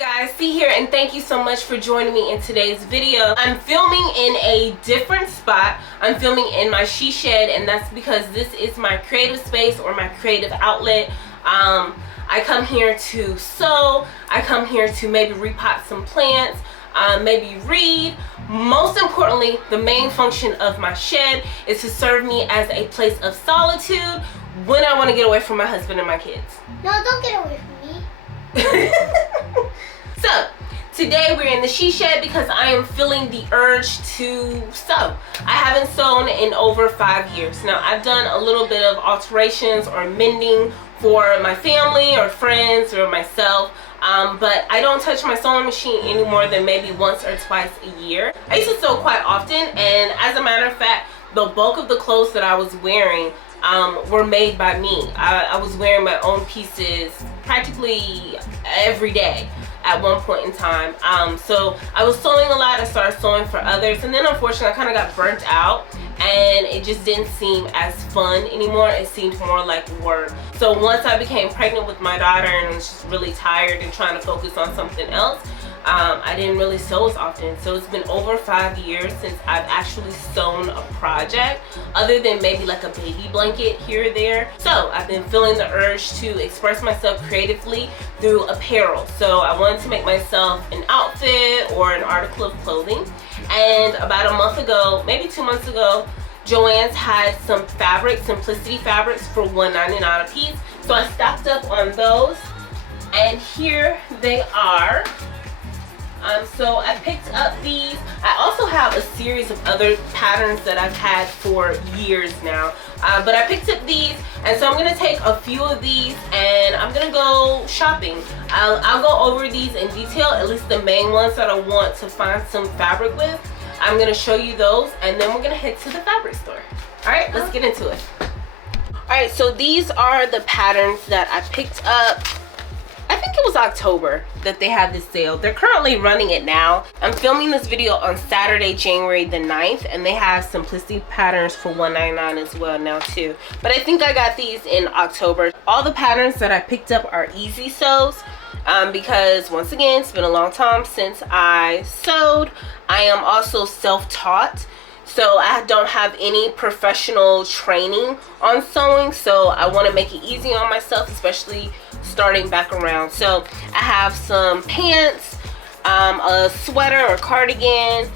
Guys, C here, and thank you so much for joining me in today's video. I'm filming in a different spot. I'm filming in my she shed, and that's because this is my creative space or my creative outlet. I come here to sew. I come here to maybe repot some plants, maybe read. Most importantly, the main function of my shed is to serve me as a place of solitude when I want to get away from my husband and my kids. No, don't get away from me. So today we're in the she shed because I am feeling the urge to sew. I haven't sewn in over 5 years. Now I've done a little bit of alterations or mending for my family or friends or myself, but I don't touch my sewing machine any more than maybe once or twice a year. I used to sew quite often, and as a matter of fact, the bulk of the clothes that I was wearing were made by me. I was wearing my own pieces practically every day at one point in time. So I was sewing a lot. I started sewing for others, and then unfortunately I kind of got burnt out and it just didn't seem as fun anymore. It seemed more like work. So once I became pregnant with my daughter and was just really tired and trying to focus on something else, I didn't really sew as often. So it's been over 5 years since I've actually sewn a project, other than maybe like a baby blanket here or there. So I've been feeling the urge to express myself creatively through apparel. So I wanted to make myself an outfit or an article of clothing. And about a month ago, maybe 2 months ago, Joann's had some fabric, Simplicity fabrics for $1.99 a piece. So I stocked up on those, and here they are. So I picked up these. I also have a series of other patterns that I've had for years now, but I picked up these, and so I'm gonna take a few of these and I'm gonna go shopping. I'll go over these in detail, at least the main ones that I want to find some fabric with. I'm gonna show you those, and then we're gonna head to the fabric store. All right, let's get into it. All right, so these are the patterns that I picked up. I think it was October that they had this sale. They're currently running it now. I'm filming this video on Saturday, January the 9th, and they have Simplicity patterns for $1.99 as well now too. But I think I got these in October. All the patterns that I picked up are easy sews, because once again, it's been a long time since I sewed. I am also self-taught, so I don't have any professional training on sewing, so I want to make it easy on myself, especially starting back around. So I have some pants, a sweater or cardigan,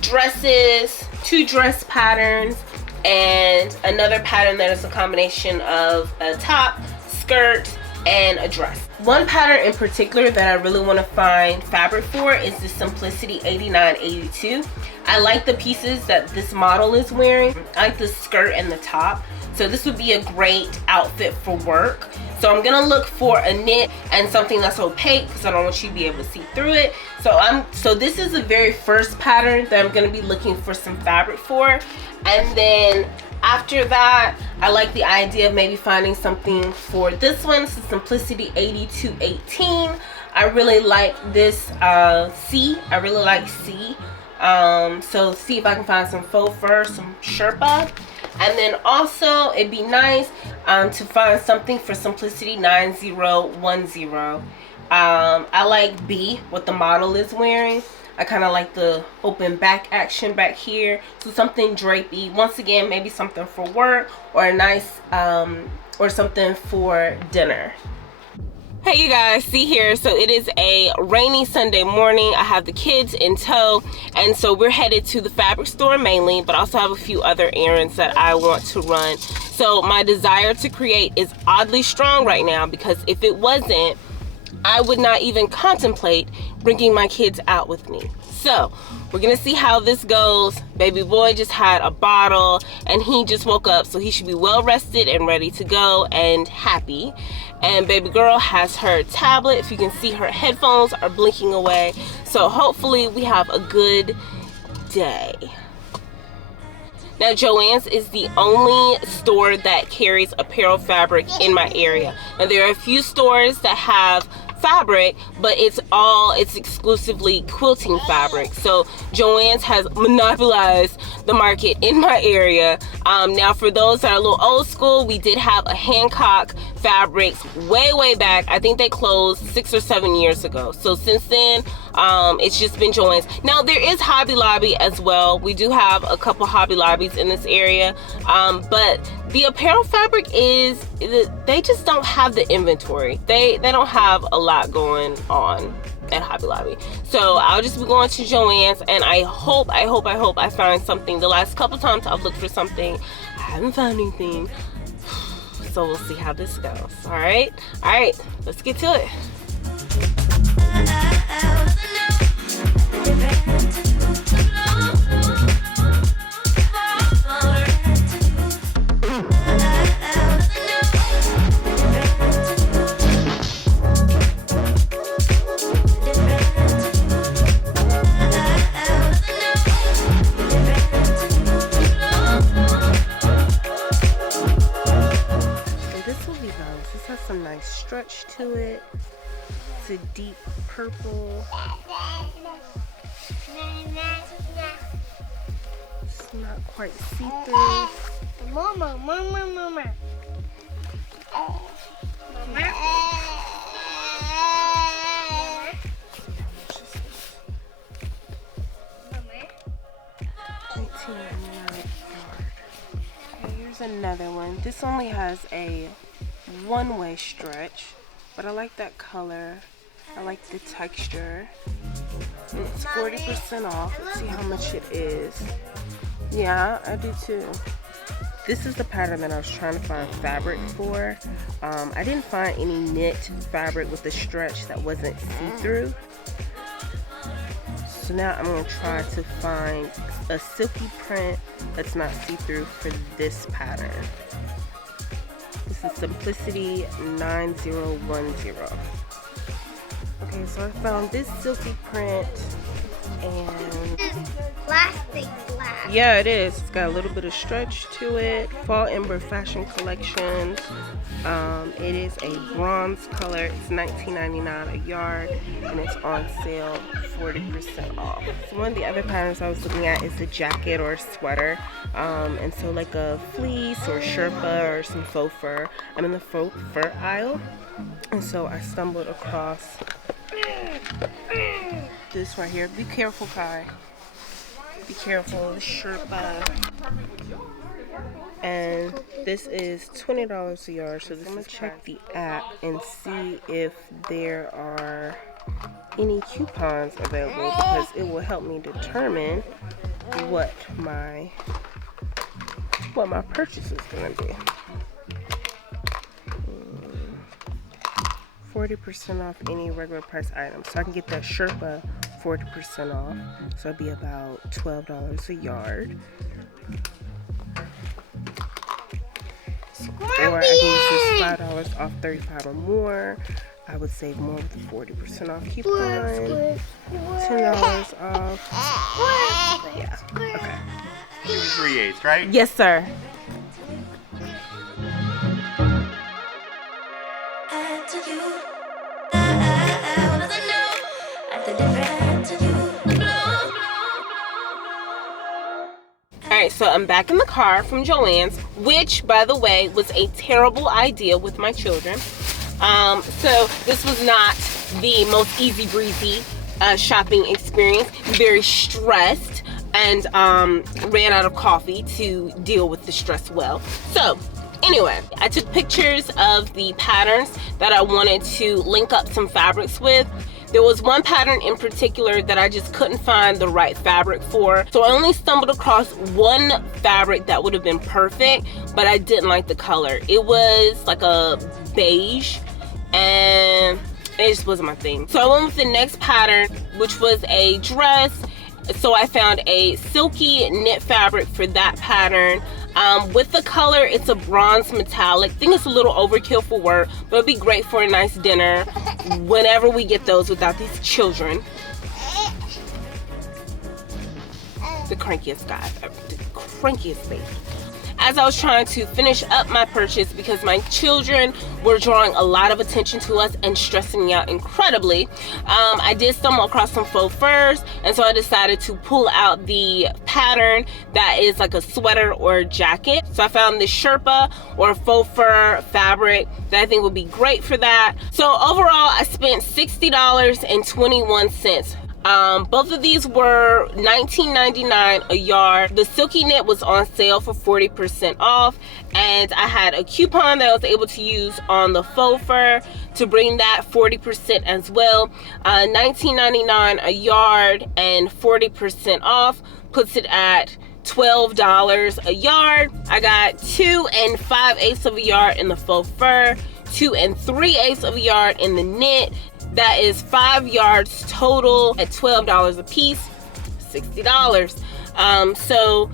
dresses, 2 dress patterns, and another pattern that is a combination of a top, skirt, and a dress. One pattern in particular that I really want to find fabric for is the Simplicity 8982. I like the pieces that this model is wearing. I like the skirt and the top. So this would be a great outfit for work. So I'm gonna look for a knit and something that's opaque because I don't want you to be able to see through it. So this is the very first pattern that I'm gonna be looking for some fabric for. And then after that, I like the idea of maybe finding something for this one. This is Simplicity 8218. I really like this C. I really like C. So see if I can find some faux fur, some Sherpa. And then also it'd be nice to find something for Simplicity 9010. I like B, what the model is wearing. I kind of like the open back action back here. So something drapey. Once again, maybe something for work or a nice, or something for dinner. Hey you guys, see here, so it is a rainy Sunday morning. I have the kids in tow, and so we're headed to the fabric store mainly, but also have a few other errands that I want to run. So my desire to create is oddly strong right now, because if it wasn't, I would not even contemplate bringing my kids out with me. So we're gonna see how this goes. Baby boy just had a bottle and he just woke up, so he should be well rested and ready to go and happy. And baby girl has her tablet. If you can see, her headphones are blinking away. So hopefully we have a good day. Now Joann's is the only store that carries apparel fabric in my area. Now there are a few stores that have fabric, but it's exclusively quilting fabric. So Joann's has monopolized the market in my area. Now for those that are a little old school, we did have a Hancock Fabrics way back. I think they closed 6 or 7 years ago. So since then, it's just been Joann's. Now there is Hobby Lobby as well. We do have a couple Hobby Lobbies in this area, but the apparel fabric they just don't have the inventory. They don't have a lot going on at Hobby Lobby. So I'll just be going to Joann's, and I hope I find something. The last couple times I've looked for something, I haven't found anything. So we'll see how this goes. All right, let's get to it. This has some nice stretch to it. It's a deep purple. It's not quite see-through. Mama. Okay, here's another one. This only has a one-way stretch, but I like that color. I like the texture. And it's 40% off. Let's see how much it is. Yeah, I do too. This is the pattern that I was trying to find fabric for. I didn't find any knit fabric with the stretch that wasn't see-through. So now I'm going to try to find a silky print that's not see-through for this pattern. This is Simplicity 9010. Okay, so I found this silky print, and Plastic black. yeah, it is. It's got a little bit of stretch to it. Fall Ember Fashion Collections. It is a bronze color. It's $19.99 a yard, and it's on sale 40% off. So one of the other patterns I was looking at is a jacket or a sweater, and so like a fleece or sherpa or some faux fur. I'm in the faux fur aisle, and so I stumbled across this right here. Be careful, Kai. Be careful, the sherpa. And this is $20 a yard. So I'm gonna check the app and see if there are any coupons available, because it will help me determine what my purchase is gonna be. 40% off any regular price item. So I can get that sherpa 40% off. So it'd be about $12 a yard. Or I can use this $5 off 35 or more. I would save more with the 40% off coupon. $10 off. Yeah. Okay. 3/8, right? Yes, sir. Alright, so I'm back in the car from Joann's, which, by the way, was a terrible idea with my children. So this was not the most easy breezy shopping experience. Very stressed, and ran out of coffee to deal with the stress well. So anyway, I took pictures of the patterns that I wanted to link up some fabrics with. There was one pattern in particular that I just couldn't find the right fabric for. So I only stumbled across one fabric that would have been perfect, but I didn't like the color. It was like a beige, and it just wasn't my thing. So I went with the next pattern, which was a dress. So I found a silky knit fabric for that pattern. With the color, it's a bronze metallic. I think it's a little overkill for work, but it'd be great for a nice dinner whenever we get those without these children. The crankiest guy, the crankiest baby. as I was trying to finish up my purchase, because my children were drawing a lot of attention to us and stressing me out incredibly, I did stumble across some faux furs, and so I decided to pull out the pattern that is like a sweater or a jacket. So I found this Sherpa or faux fur fabric that I think would be great for that. So overall, I spent $60.21. Both of these were $19.99 a yard. The silky knit was on sale for 40% off, and I had a coupon that I was able to use on the faux fur to bring that 40% as well. $19.99 a yard and 40% off puts it at $12 a yard. I got 2 5/8 of a yard in the faux fur, 2 3/8 of a yard in the knit. That is 5 yards total at $12 a piece, $60. So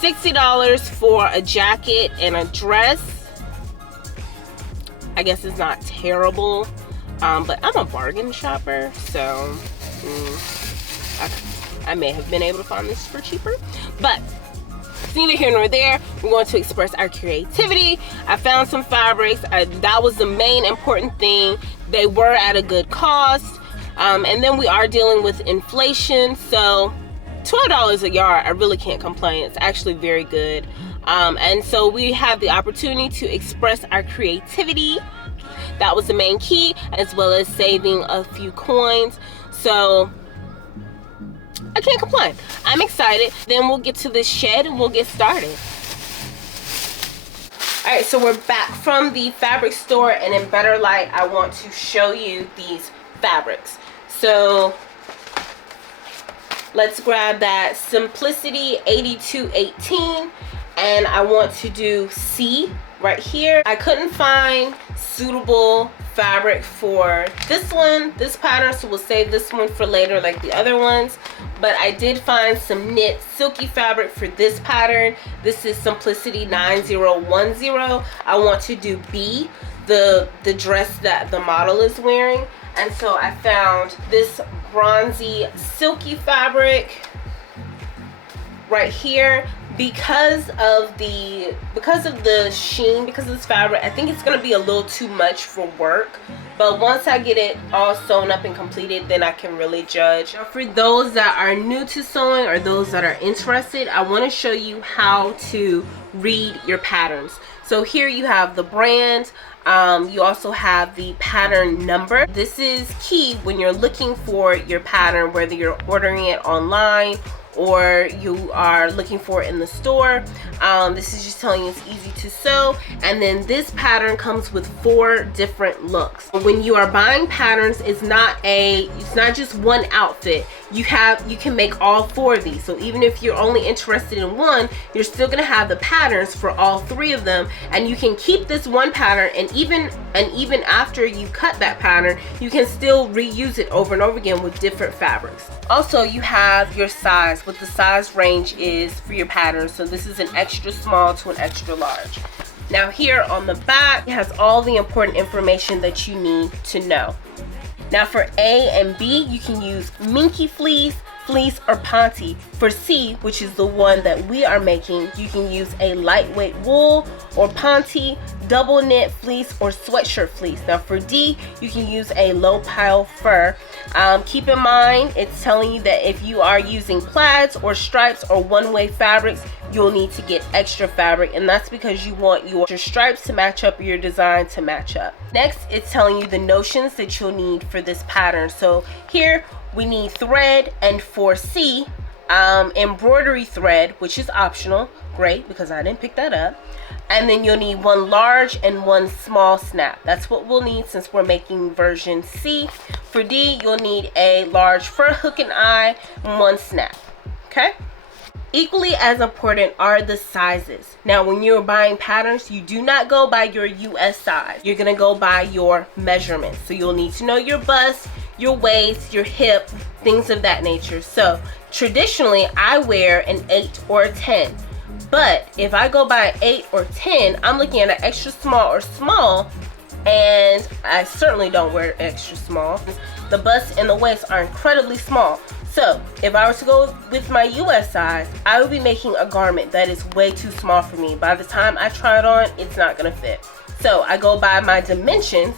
$60 for a jacket and a dress, I guess it's not terrible, but I'm a bargain shopper, so I may have been able to find this for cheaper, but it's neither here nor there. We're going to express our creativity. I found some fabrics. That was the main important thing. They were at a good cost, and then we are dealing with inflation, so $12 a yard, I really can't complain. It's actually very good. And so we have the opportunity to express our creativity. That was the main key, as well as saving a few coins. So I can't complain. I'm excited. Then we'll get to this shed and we'll get started. Alright, so we're back from the fabric store, and in better light, I want to show you these fabrics. So let's grab that Simplicity 8218, and I want to do C right here. I couldn't find suitable fabric for this one, this pattern, so we'll save this one for later like the other ones. But I did find some knit silky fabric for this pattern. This is Simplicity 9010. I want to do B, the dress that the model is wearing. And so I found this bronzy silky fabric right here. Because of the sheen, because of this fabric, I think it's going to be a little too much for work. But once I get it all sewn up and completed, then I can really judge. Now, for those that are new to sewing or those that are interested, I want to show you how to read your patterns. So here you have the brand. You also have the pattern number. This is key when you're looking for your pattern, whether you're ordering it online or you are looking for it in the store. This is just telling you it's easy to sew. And then this pattern comes with 4 different looks. When you are buying patterns, it's not just one outfit. You can make all 4 of these. So even if you're only interested in one, you're still gonna have the patterns for all 3 of them, and you can keep this one pattern, and even after you cut that pattern, you can still reuse it over and over again with different fabrics. Also, you have your size, what the size range is for your pattern. So this is an extra small to an extra large. Now here on the back, it has all the important information that you need to know. Now for A and B, you can use minky fleece, or ponte. For C, which is the one that we are making, you can use a lightweight wool or ponte, double knit fleece, or sweatshirt fleece. Now for D, you can use a low pile fur. Keep in mind, it's telling you that if you are using plaids or stripes or one-way fabrics, you'll need to get extra fabric, and that's because you want your stripes to match up, your design to match up. Next, it's telling you the notions that you'll need for this pattern. So here we need thread, and for C, embroidery thread, which is optional. Great, because I didn't pick that up. And then you'll need 1 large and 1 small snap. That's what we'll need since we're making version C. For D, you'll need a large fur hook and eye and 1 snap. Okay? Equally as important are the sizes. Now, when you're buying patterns, you do not go by your US size. You're gonna go by your measurements. So you'll need to know your bust, your waist, your hip, things of that nature. So traditionally, I wear an 8 or a 10. But if I go by 8 or 10, I'm looking at an extra small or small, and I certainly don't wear extra small. The bust and the waist are incredibly small. So if I were to go with my US size, I would be making a garment that is way too small for me. By the time I try it on, it's not gonna fit. So I go by my dimensions.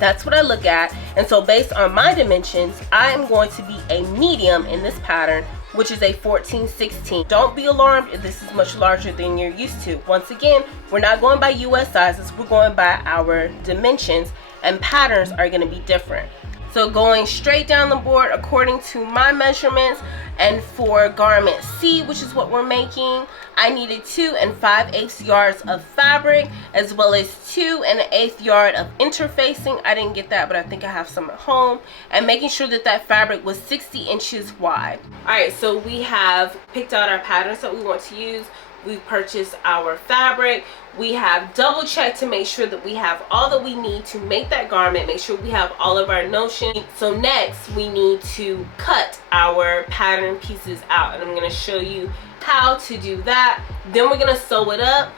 That's what I look at. And so based on my dimensions, I am going to be a medium in this pattern, which is a 14-16. Don't be alarmed if this is much larger than you're used to. Once again, we're not going by US sizes, we're going by our dimensions, and patterns are gonna be different. So going straight down the board according to my measurements, and for garment C, which is what we're making, I needed 2 5/8 yards of fabric, as well as 2 1/8 yard of interfacing. I didn't get that, but I think I have some at home. And making sure that that fabric was 60 inches wide. All right, so we have picked out our patterns that we want to use. We've purchased our fabric. We have double checked to make sure that we have all that we need to make that garment, make sure we have all of our notions. So next we need to cut our pattern pieces out, and I'm going to show you how to do that. Then we're going to sew it up,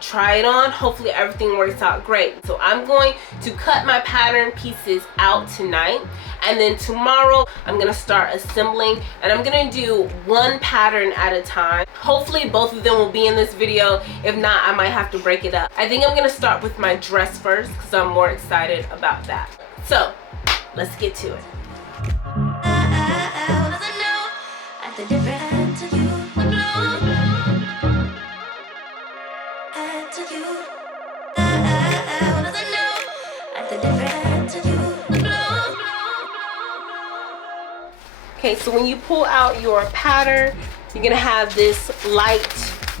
try it on, hopefully everything works out great. So I'm going to cut my pattern pieces out tonight, and then tomorrow I'm gonna start assembling, and I'm gonna do one pattern at a time. Hopefully both of them will be in this video. If not, I might have to break it up. I think I'm gonna start with my dress first because I'm more excited about that. So let's get to it. Okay, so when you pull out your pattern, you're gonna have this light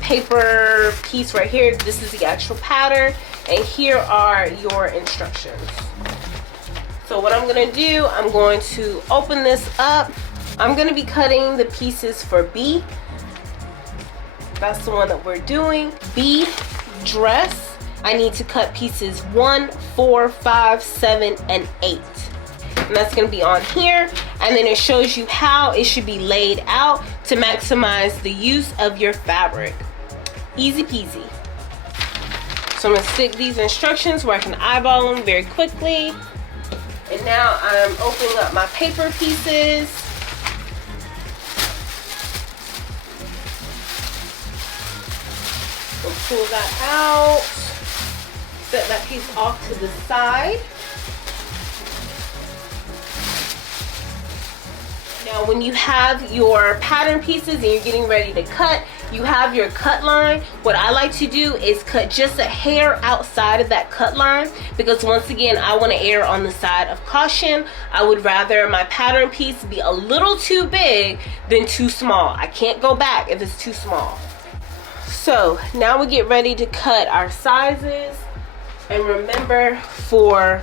paper piece right here. This is the actual pattern, and here are your instructions. So what I'm gonna do, I'm going to open this up. I'm gonna be cutting the pieces for B. That's the one that we're doing. B, dress. I need to cut pieces 1, 4, 5, 7, and 8. And that's going to be on here, and then it shows you how it should be laid out to maximize the use of your fabric. Easy peasy. So I'm going to stick these instructions where I can eyeball them very quickly. And now I'm opening up my paper pieces. We'll pull that out, set that piece off to the side. Now when you have your pattern pieces and you're getting ready to cut, you have your cut line. What I like to do is cut just a hair outside of that cut line, because once again, I want to err on the side of caution. I would rather my pattern piece be a little too big than too small. I can't go back if it's too small. So now we get ready to cut our sizes. And remember, for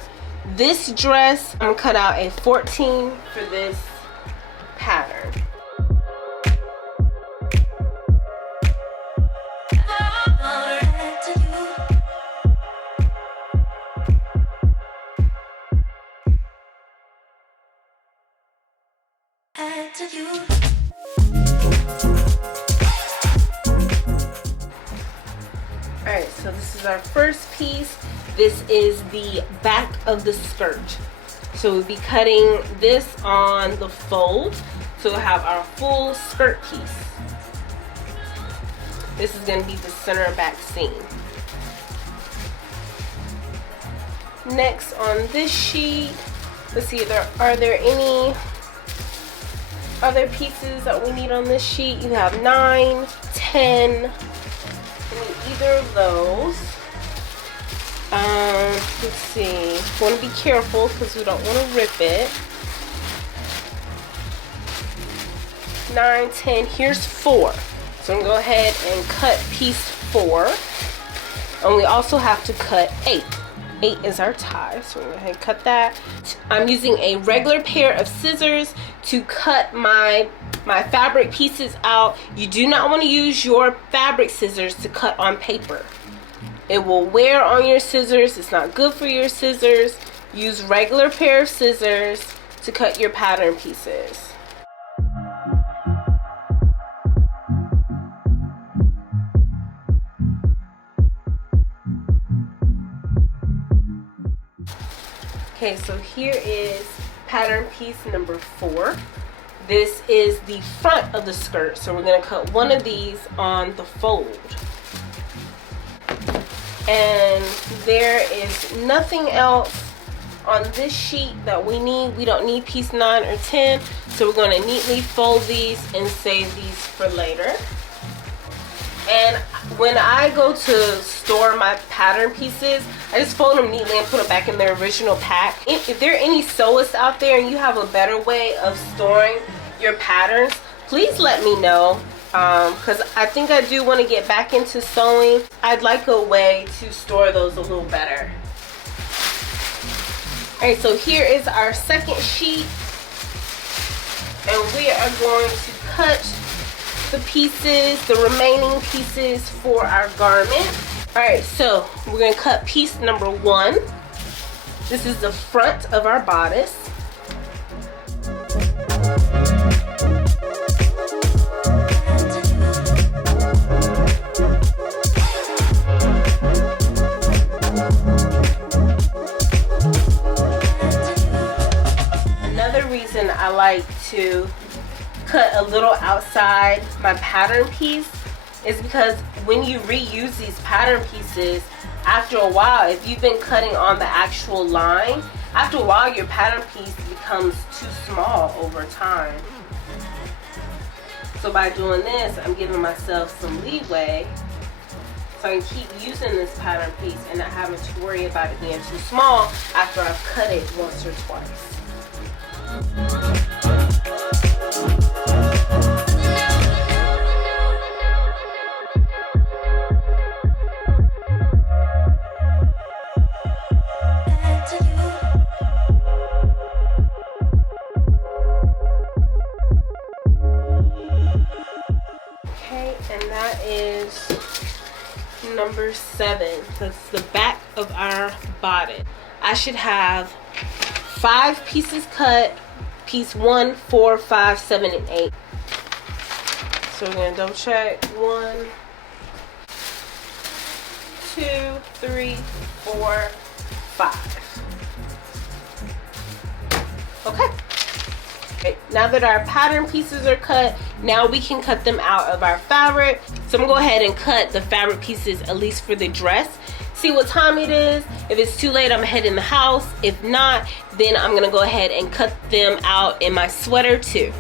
this dress, I'm gonna cut out a 14 for this pattern. Alright, so this is our first piece. This is the back of the skirt. So we'll be cutting this on the fold. So we'll have our full skirt piece. This is going to be the center back seam. Next on this sheet, let's see, are there any other pieces that we need on this sheet? You have 9, 10, we need either of those. Let's see, want to be careful because we don't want to rip it. 9, 10, here's 4. So I'm going to go ahead and cut piece 4. And we also have to cut 8. 8 is our tie, so we're going to go ahead and cut that. I'm using a regular pair of scissors to cut my fabric pieces out. You do not want to use your fabric scissors to cut on paper. It will wear on your scissors. It's not good for your scissors. Use regular pair of scissors to cut your pattern pieces. Okay, so here is pattern piece number 4. This is the front of the skirt, so we're gonna cut one of these on the fold. And there is nothing else on this sheet that we need. We don't need piece 9 or 10, so we're going to neatly fold these and save these for later. And when I go to store my pattern pieces, I just fold them neatly and put them back in their original pack. If there are any sewists out there and you have a better way of storing your patterns, please let me know, because I think I do want to get back into sewing. I'd like a way to store those a little better. Alright, so here is our second sheet, and we are going to cut the pieces, the remaining pieces for our garment. Alright, so we're going to cut piece number 1. This is the front of our bodice. I like to cut a little outside my pattern piece is because when you reuse these pattern pieces, after a while, if you've been cutting on the actual line, after a while your pattern piece becomes too small over time. So by doing this, I'm giving myself some leeway so I can keep using this pattern piece and not having to worry about it being too small after I've cut it once or twice. Okay, and that is number 7. That's the back of our bodice. I should have 5 pieces cut, piece 1, 4, 5, 7, and 8. So we're gonna double check. 1, 2, 3, 4, 5. Okay. Okay. Now that our pattern pieces are cut, now we can cut them out of our fabric. So I'm gonna go ahead and cut the fabric pieces, at least for the dress. See what time it is. If it's too late, I'm gonna head in the house. If not, then I'm gonna go ahead and cut them out in my sweater too.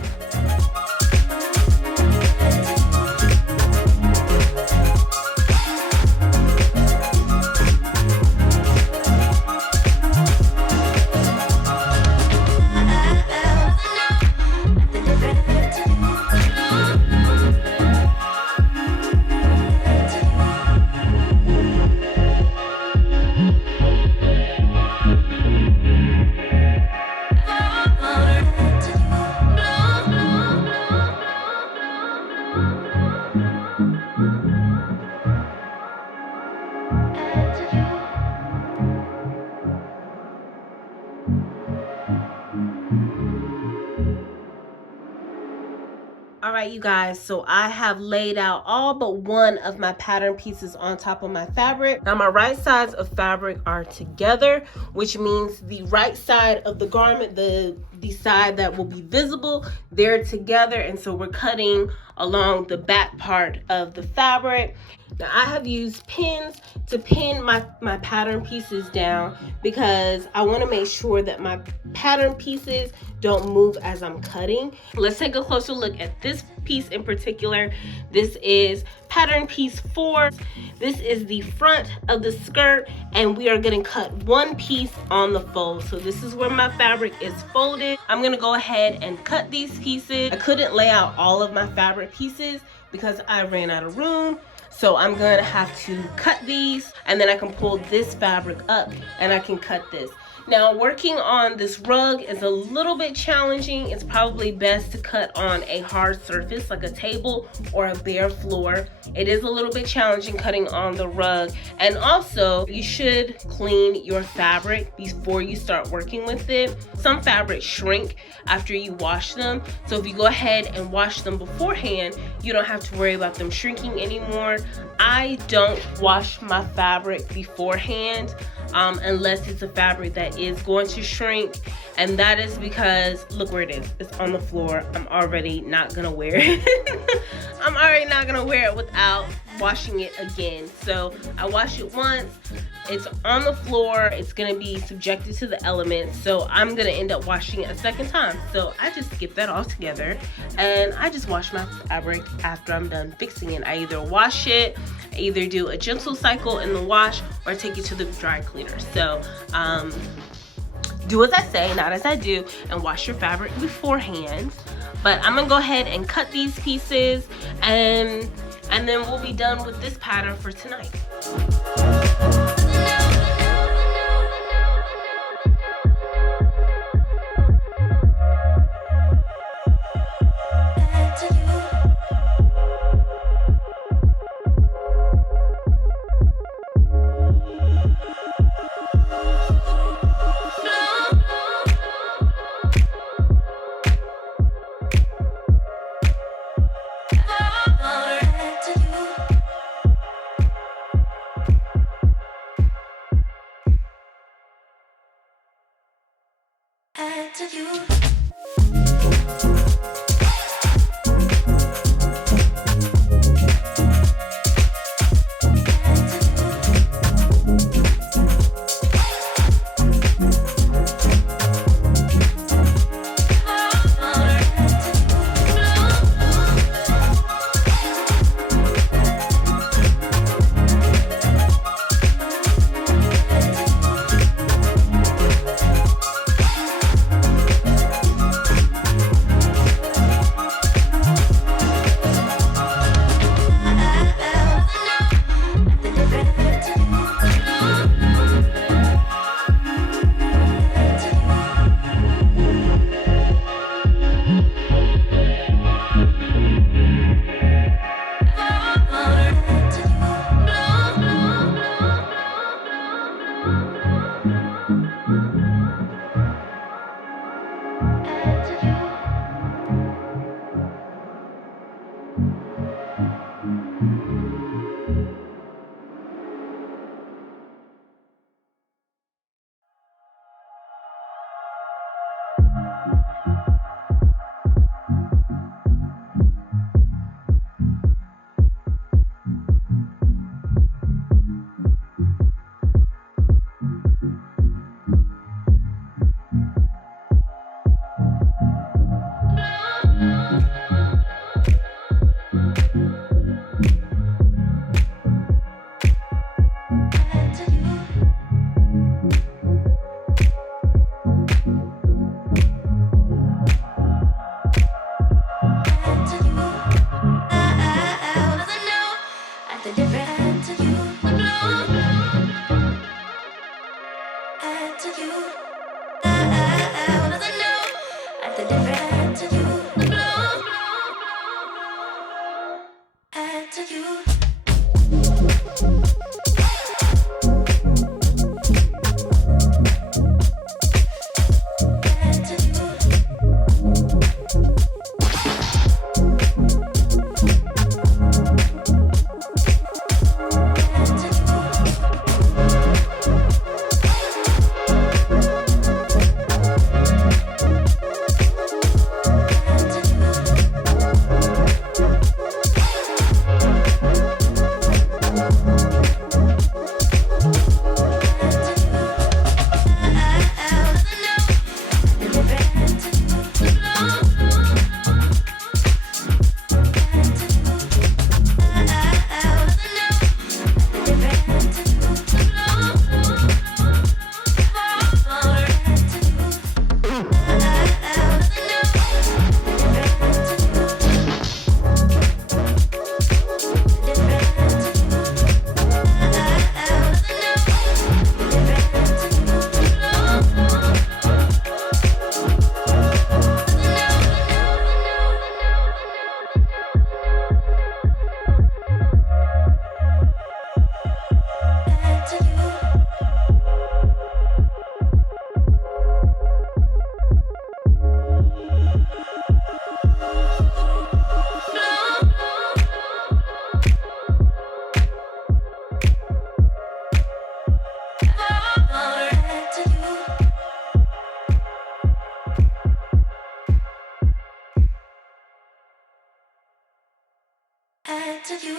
Alright you guys, so I have laid out all but one of my pattern pieces on top of my fabric. Now my right sides of fabric are together, which means the right side of the garment, the side that will be visible, they're together, and so we're cutting along the back part of the fabric. Now I have used pins to pin my pattern pieces down because I want to make sure that my pattern pieces don't move as I'm cutting. Let's take a closer look at this piece in particular. This is pattern piece 4. This is the front of the skirt, and we are going to cut one piece on the fold. So this is where my fabric is folded. I'm going to go ahead and cut these pieces. I couldn't lay out all of my fabric pieces because I ran out of room. So I'm going to have to cut these, and then I can pull this fabric up and I can cut this. Now working on this rug is a little bit challenging. It's probably best to cut on a hard surface like a table or a bare floor. It is a little bit challenging cutting on the rug, and also you should clean your fabric before you start working with it. Some fabrics shrink after you wash them, so if you go ahead and wash them beforehand, you don't have to worry about them shrinking anymore. I don't wash my fabric beforehand unless it's a fabric that is going to shrink. And that is because, look where it is. It's on the floor. I'm already not gonna wear it. I'm already not gonna wear it without washing it again. So I wash it once. It's on the floor. It's gonna be subjected to the elements. So I'm gonna end up washing it a second time. So I just skip that all together. And I just wash my fabric after I'm done fixing it. I either wash it, I either do a gentle cycle in the wash, or take it to the dry cleaner. So, do as I say, not as I do, and wash your fabric beforehand. But I'm gonna go ahead and cut these pieces, and then we'll be done with this pattern for tonight. to you.